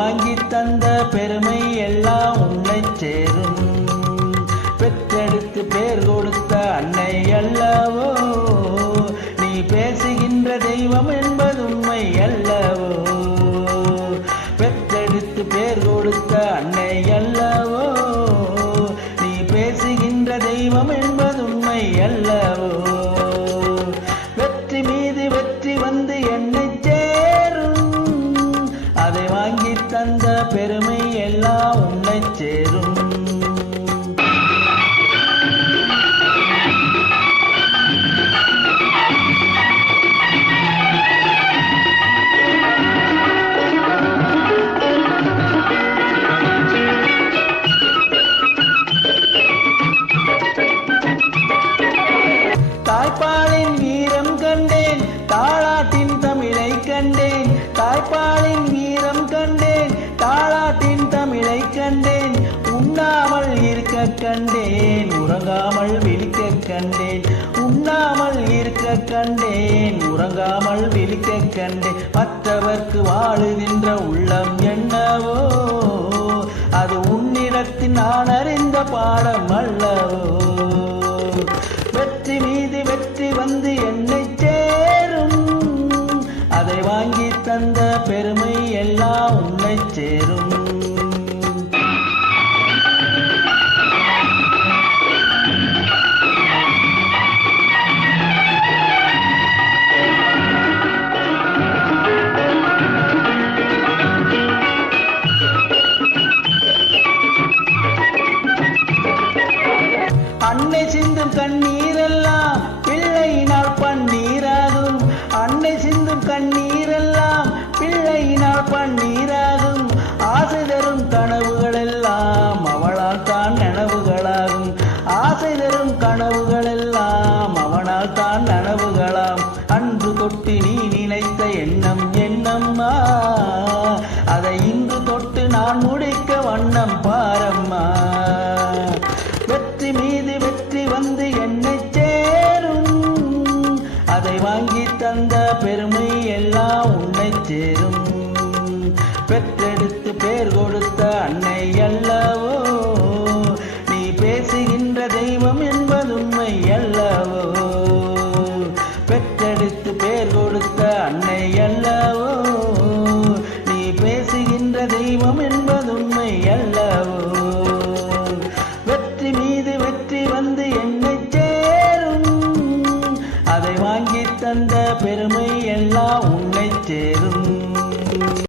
வாங்கி தந்த பெருமை எல்லாம் உன்னை சேரும். பெற்றெடுத்து பேர் கொடுத்த அன்னை அல்லவோ நீ, பேசுகின்ற தெய்வம் என்பது உண்மை அல்லவோ. பெற்றெடுத்து பேர் கொடுத்த அன்னை அல்லவோ நீ, பேசுகின்ற தெய்வம் என்பது உண்மை அல்லவோ. வெற்றி மீது வெற்றி வந்து என்னை சேரும், அதை வாங்கி தந்த பெருமை எல்லாம் உன்னை சேரும். தாய்ப்பாலின் வீரம் கண்டேன், தாளாட்டின் தமிழை கண்டேன். தாய்ப்பாலின் வீரம் கண்டேன், தாளாட்டின் தமிழை கண்டேன். உண்ணாமல் இருக்க கண்டேன், உறங்காமல் விழிக்க கண்டேன். உண்ணாமல் இருக்க கண்டேன், உறங்காமல் விழிக்க கண்டேன். மற்றவர்க்கு வாழுகின்ற உள்ளம் என்னவோ, அது உன்னிடத்தில் நான் அறிந்த பாடம் அல்லவோ. வெற்றி மீது வெற்றி வந்து என்னை சேரும், அதை வாங்கி தந்த பெருமை எல்லாம் உன்னை சேரும். அன்னை சிந்தும் கண்ணீரெல்லாம் பிள்ளையினால் பன்னீராகும். அன்னை சிந்தும் கண்ணீரெல்லாம் பிள்ளையினால் பன்னீராகும். ஆசை தரும் கனவுகளெல்லாம் அவளால் தான் நனவுகளாகும். ஆசை தரும் கனவுகளெல்லாம் அவனால் தான் நனவுகளாம். அன்று தொட்டு நீ நினைத்த எண்ணம் என்னம்மா, அதை இன்று தொட்டு நான் முடிக்க வண்ணம் பாரம்மா. வெற்றி மீது வெற்றி வந்து என்னை சேரும், அதை வாங்கி தந்த பெருமை எல்லாம் உன்னை சேரும். பெற்றெடுத்து பேர் கொடுத்த அன்னை அல்லவோ நீ, பேசுகின்ற தெய்வம் என்பது உண்மை அல்லவோ. பெற்றெடுத்து பேர் கொடுத்த அன்னை அல்லவோ நீ, பேசுகின்ற தெய்வம் என்பது உண்மை அல்லவோ. வெற்றி மீது வெற்றி வந்து என்னை சேரும், அதை வாங்கி தந்த பெருமை எல்லாம் உன்னை சேரும்.